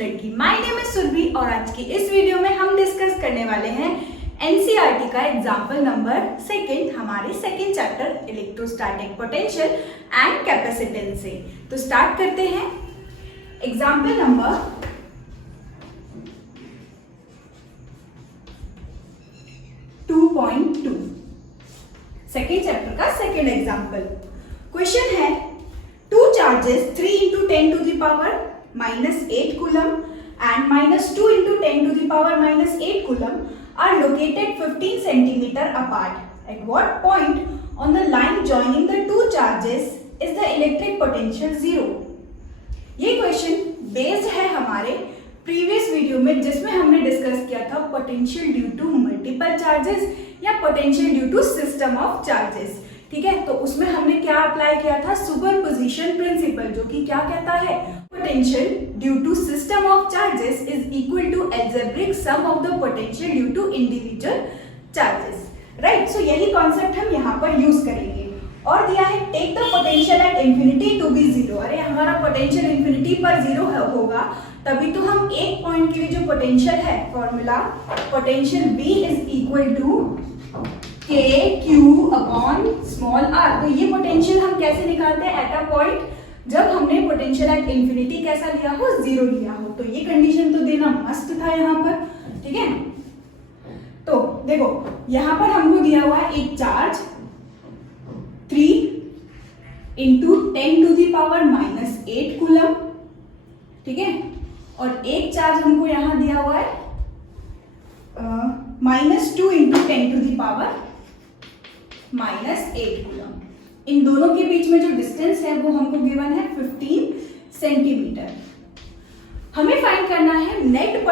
लड़की। My name is Surabhi और आज की इस वीडियो में हम डिस्कस करने वाले हैं एनसीईआरटी का एग्जाम्पल नंबर सेकंड, हमारे second chapter electrostatic potential and capacitance से। तो स्टार्ट करते हैं। एग्जाम्पल नंबर 2.2, सेकेंड चैप्टर का सेकेंड एग्जाम्पल। क्वेश्चन है, two charges 3 into 10 to the power minus 8 coulomb and minus 2 into 10 to the power minus 8 coulomb are located 15 centimeter apart. At what point on the line joining the two charges is the electric potential zero? ये question based है हमारे previous video में जिसमें हमने discuss किया था potential due to multiple charges या potential due to system of charges. ठीक है, तो उसमें हमने क्या अप्लाई किया था, सुपरपोजिशन प्रिंसिपल, जो कि क्या कहता है, potential due to system of charges is equal to algebraic sum of the potential due to individual charges. Right, so यही कॉन्सेप्ट हम यहाँ पर यूज करेंगे। और दिया है take the potential at infinity to be zero. अरे हमारा पोटेंशियल इंफिनिटी पर जीरो होगा तभी तो हम एक पॉइंट के लिए जो पोटेंशियल है, formula potential b is equal to k q upon small r. तो ये पोटेंशियल हम कैसे निकालते हैं, एट अ पॉइंट जब हमने पोटेंशियल एट इंफिनिटी कैसा लिया हो, जीरो लिया हो। तो ये कंडीशन तो देना मस्त था यहाँ पर। ठीक है, तो देखो यहाँ पर हमको दिया हुआ है एक charge 3 into 10 to the power minus 8 coulomb. ठीक है, और एक चार्ज हमको यहाँ दिया हुआ है -2 into 10 to the power -8 coulomb. इन दोनों के बीच में जो डिस्टेंस है वो हमको गिवन है 15 सेंटीमीटर। हमें फाइंड करना है net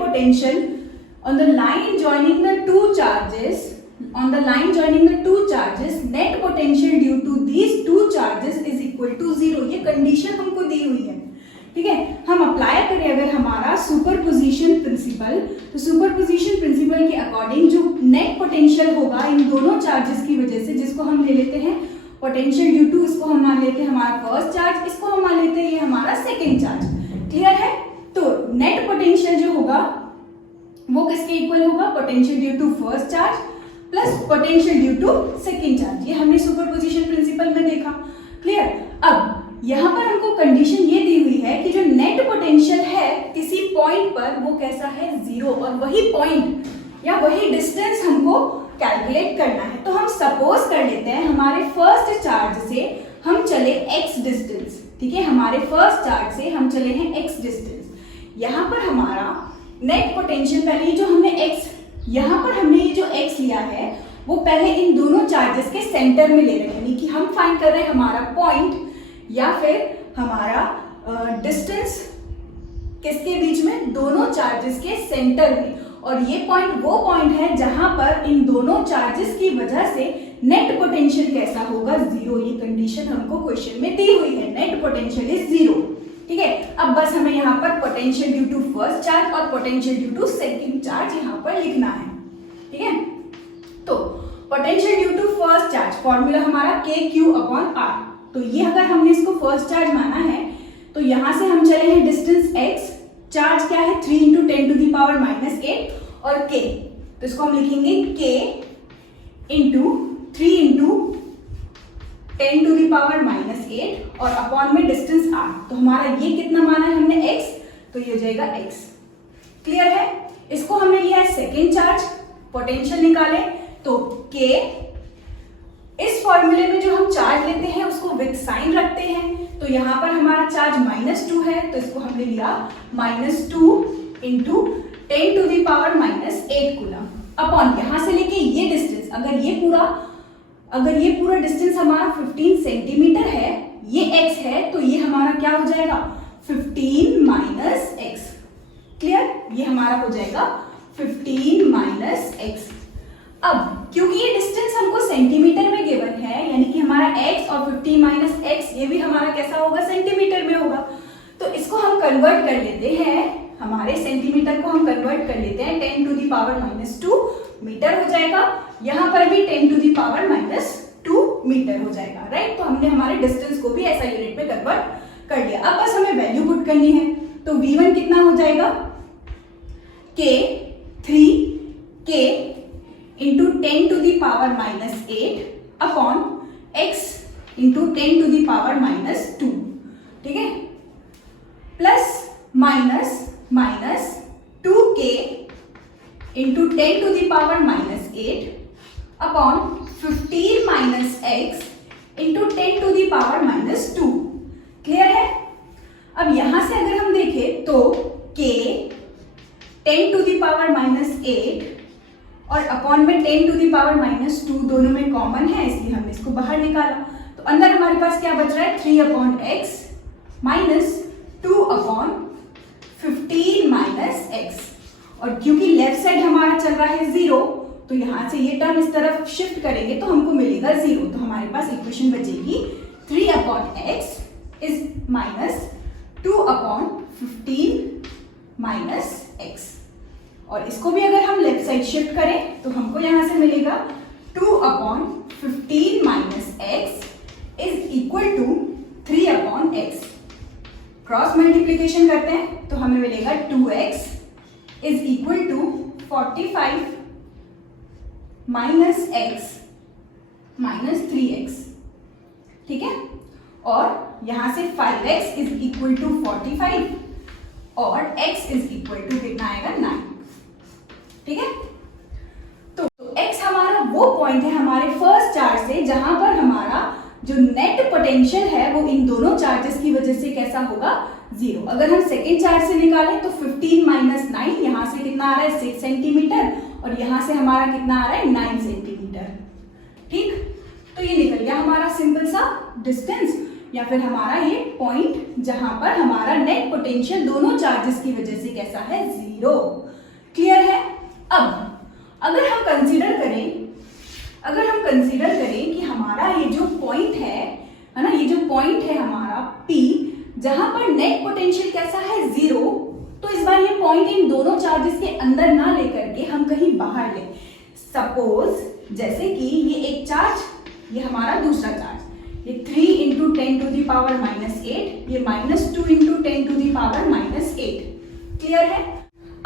potential on the line joining the two charges, net potential due to these two charges is equal to zero. ये कंडीशन हमको दी हुई है। ठीक है, हम अप्लाई करें अगर हमारा सुपरपोजिशन प्रिंसिपल, तो सुपरपोजिशन प्रिंसिपल के अकॉर्डिंग जो नेट पोटेंशियल होगा इन दोनों चार्जेस की वजह से, जिसको हम ले लेते हैं पोटेंशियल ड्यू टू, इसको हम मान लेते हैं हमारा फर्स्ट चार्ज, इसको हम मान लेते हैं ये हमारा सेकेंड चार्ज। क्लियर है, तो नेट पोटेंशियल जो होगा वो किसके इक्वल होगा, potential due to first charge plus potential due to second charge. ये हमने सुपरपोजिशन प्रिंसिपल में देखा। क्लियर, अब यहाँ पर हमको कंडीशन ये दी हुई है कि जो नेट पोटेंशियल है किसी पॉइंट पर वो कैसा है, जीरो, और वही पॉइंट या वही डिस्टेंस हमको कैलकुलेट करना है। तो हम सपोज कर लेते हैं हमारे फर्स्ट चार्ज से हम चले x डिस्टेंस। ठीक है, हमारे फर्स्ट चार्ज से हम चले हैं x डिस्टेंस। यहाँ पर हमारा नेट पोटेंशियल पहले जो हमने x, यहाँ पर हमने ये जो x लिया है वो पहले इन दोनों चार्जेस के सेंटर में ले रहे हैं, यानी कि हम फाइंड कर रहे हैं हमारा पॉइंट या फिर हमारा डिस्टेंस किसके बीच में, दोनों चार्जेस के सेंटर में। और ये पॉइंट वो पॉइंट है जहां पर इन दोनों चार्जेस की वजह से नेट पोटेंशियल कैसा होगा, जीरो। ये कंडीशन हमको क्वेश्चन में दी हुई है, नेट पोटेंशियल इज जीरो। ठीक है, अब बस हमें यहाँ पर potential due to first charge और potential due to second charge यहाँ पर लिखना है। ठीक है, तो potential due to first charge formula हमारा के क्यू अपॉन आर। तो ये अगर हमने इसको फर्स्ट चार्ज माना है तो यहां से हम चले हैं डिस्टेंस x, चार्ज क्या है 3 into 10 to the power -8 और k, तो इसको हम लिखेंगे k into 3 into 10 to the power -8 और अपॉन में डिस्टेंस r। तो हमारा ये कितना माना है हमने x, तो ये हो जाएगा x। क्लियर है, इसको हमने लिया है सेकेंड चार्ज, पोटेंशियल निकाले तो k, इस फॉर्मूले में जो हम चार्ज लेते हैं उसको विद साइन रखते हैं। तो यहाँ पर हमारा चार्ज -2 है तो इसको हमने लिया -2 into 10 to the power -8 coulomb upon यहाँ से लेके ये डिस्टेंस, अगर ये पूरा डिस्टेंस हमारा 15 सेंटीमीटर है, ये x है, तो ये हमारा क्या हो जाएगा 15 x। क्लियर, ये हमारा हो जाएगा 15 x। अब क्योंकि ये डिस्टेंस हमको सेंटीमीटर में गिवन है, यानी कि हमारा x और 15 x ये भी हमारा कैसा होगा, सेंटीमीटर में होगा। तो इसको हम कन्वर्ट कर लेते हैं, हमारे सेंटीमीटर को हम कन्वर्ट कर लेते हैं 10 to the power -2 मीटर हो जाएगा। यहाँ पर भी 10 to the power -2 मीटर हो जाएगा। राइट, तो हमने हमारे डिस्टेंस को भी ऐसा यूनिट में कन्वर्ट कर लिया। अब बस हमें वैल्यू पुट करनी है। तो V1 कितना हो जाएगा, K 3K into 10 to the power -8 upon x into 10 to the power -2, ठीक है, plus minus 2K into 10 to the power -8 upon 15 minus x into 10 to the power -2। Clear है? अब यहां से अगर हम देखें तो K 10 टू दी पावर -8 और अपॉन में 10 टू दी पावर -2 दोनों में कॉमन है, इसलिए हमने इसको बाहर निकाला। तो अंदर हमारे पास क्या बच रहा है, 3 upon x minus 2 upon 15 minus x. और क्योंकि लेफ्ट साइड हमारा चल रहा है 0, तो यहां से ये टर्म इस तरफ शिफ्ट करेंगे तो हमको मिलेगा 0। तो हमारे पास इक्वेशन बचेगी 3 upon x is minus 2 upon 15 minus x. और इसको भी अगर हम लेफ्ट साइड शिफ्ट करें तो हमको यहां से मिलेगा 2 upon 15 minus x is equal to 3 upon x. Cross multiplication करते हैं तो हमें मिलेगा 2x is equal to 45 minus x minus 3x, ठीक है। और यहां से 5x इज इक्वल टू 45 और x इज इक्वल टू कितना आएगा 9, ठीक है। तो x हमारा वो पॉइंट है हमारे फर्स्ट चार्ज से जहां पर हमारा जो नेट पोटेंशियल है वो इन दोनों चार्जेस की वजह से कैसा होगा, 0। अगर हम सेकेंड चार्ज से निकालें तो 15 माइनस 9, यहां से कितना आ रहा है 6 सेंटीमीटर और यहां से हमारा कितना आ रहा है 9 सेंटीमीटर, ठीक। तो ये निकल गया हमारा सिंपल सा डिस्टेंस या फिर हमारा ये पॉइंट जहां पर हमारा नेट पोटेंशियल दोनों चार्जेस की वजह से कैसा है, 0। क्लियर है? अब अगर हम कंसीडर करें कि हमारा ये जो पॉइंट है ना, ये जो पॉइंट है हमारा P जहां पर नेट पोटेंशियल कैसा है, 0, तो इस बार ये पॉइंट इन दोनों चार्जेस के अंदर ना लेकर के हम कहीं बाहर लें। सपोज जैसे कि ये एक चार्ज, ये हमारा दूसरा चार्ज, ये 3 इंटू 10 टू दी पावर -8, ये -2 into 10 to the power -8। Clear है?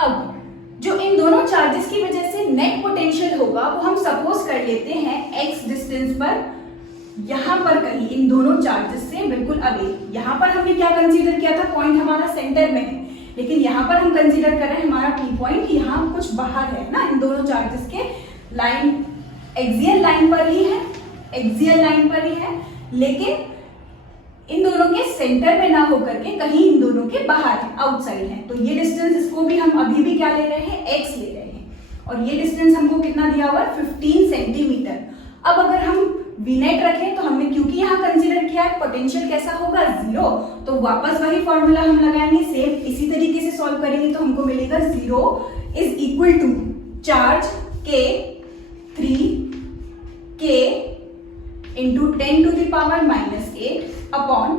अब जो इन दोनों चार्जेस की वजह से नेट पोटेंशियल होगा वो हम सपोज कर लेते हैं x डिस्टेंस पर, यहां पर कहीं इन दोनों चार्जेस से बिल्कुल अवे। यहां पर हमने क्या कंसीडर किया था, पॉइंट हमारा सेंटर में है, लेकिन यहां पर हम कंसीडर कर रहे हैं हमारा P पॉइंट यहां कुछ बाहर है ना, इन दोनों चार्जेस के लाइन एक्सियल लाइन पर ही है, लेकिन इन दोनों के सेंटर में ना होकर के कहीं इन दोनों के बाहर है, आउटसाइड है। तो ये डिस्टेंस, इसको भी हम अभी भी क्या ले रहे हैं, x ले रहे हैं, और ये डिस्टेंस हमको कितना दिया हुआ है, 15 सेंटीमीटर। अब अगर हम V-net रखें तो हमने क्योंकि यहाँ कंसीडर किया है पोटेंशियल कैसा होगा, 0, तो वापस वही फॉर्मूला हम लगाएंगे, सेम इसी तरीके से सॉल्व करेंगे तो हमको मिलेगा 0 is equal to charge K 3K into 10 to the power -8 upon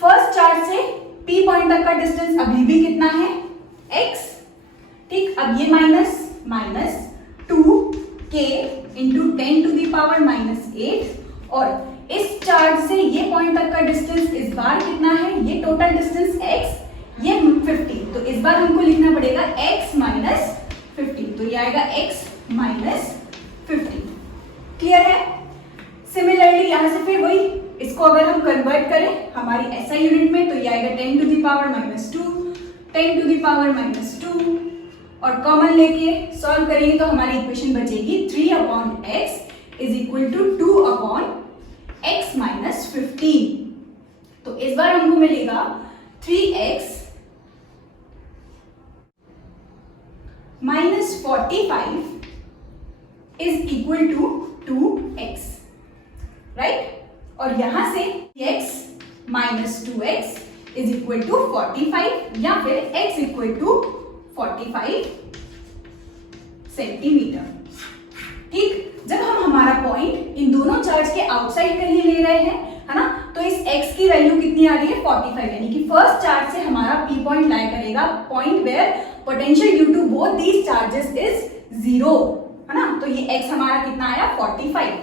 first charge से P पॉइंट तक का डिस्टेंस अभी भी कितना है, x, ठीक। अब ये minus 2K into 10 to the power -8 और इस चार्ज से ये पॉइंट तक का डिस्टेंस इस बार कितना है, ये टोटल डिस्टेंस x, ये 50, तो इस बार हमको लिखना पड़ेगा x माइनस 50, तो ये आएगा x माइनस 50। क्लियर है? सिमिलरली यहां से फिर वही, इसको अगर हम कन्वर्ट करें हमारी SI यूनिट में तो ये आएगा 10 to the power -2, 10 to the power -2 और कॉमन लेके सॉल्व करेंगे तो हमारी इक्वेशन बचेगी 3 upon x is equal to 2 upon x minus 15। तो इस बार हमको मिलेगा 3x minus 45 is equal to 2x, right. और यहां से x minus 2x is equal to 45 या फिर x इक्वल टू 45 सेंटीमीटर, ठीक। जब हम हमारा पॉइंट इन दोनों चार्ज के आउटसाइड कहीं ले रहे हैं, है ना, तो इस x की वैल्यू कितनी आ रही है, 45, यानी कि फर्स्ट चार्ज से हमारा P पॉइंट लाई करेगा point where potential due to both these charges is 0, है ना। तो ये x हमारा कितना आया, 45,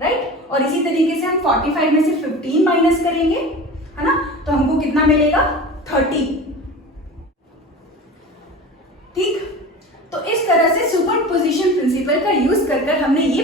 राइट। और इसी तरीके से हम 45 में से 15 माइनस करेंगे, है ना, तो हमको कितना मिलेगा, 30, तो इस तरह से सुपरपोजिशन प्रिंसिपल का यूज कर हमने ये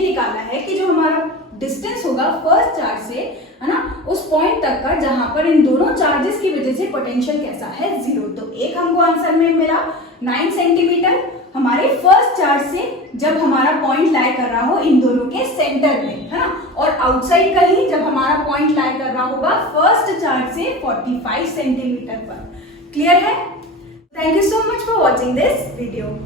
निकाला है कि जो हमारा डिस्टेंस होगा फर्स्ट चार्ज से, है ना, उस पॉइंट तक का जहां पर इन दोनों चार्जेस की वजह से पोटेंशियल कैसा है, 0। तो एक हमको आंसर में मिला 9 सेंटीमीटर हमारे फर्स्ट चार्ज से, जब हमारा पॉइंट लाई कर रहा हो इन दोनों के सेंटर में, है ना, और आउटसाइड कहीं जब हमारा पॉइंट लाई कर रहा होगा फर्स्ट चार्ज से 45 सेंटीमीटर पर। क्लियर है? Thank you so much for watching this video.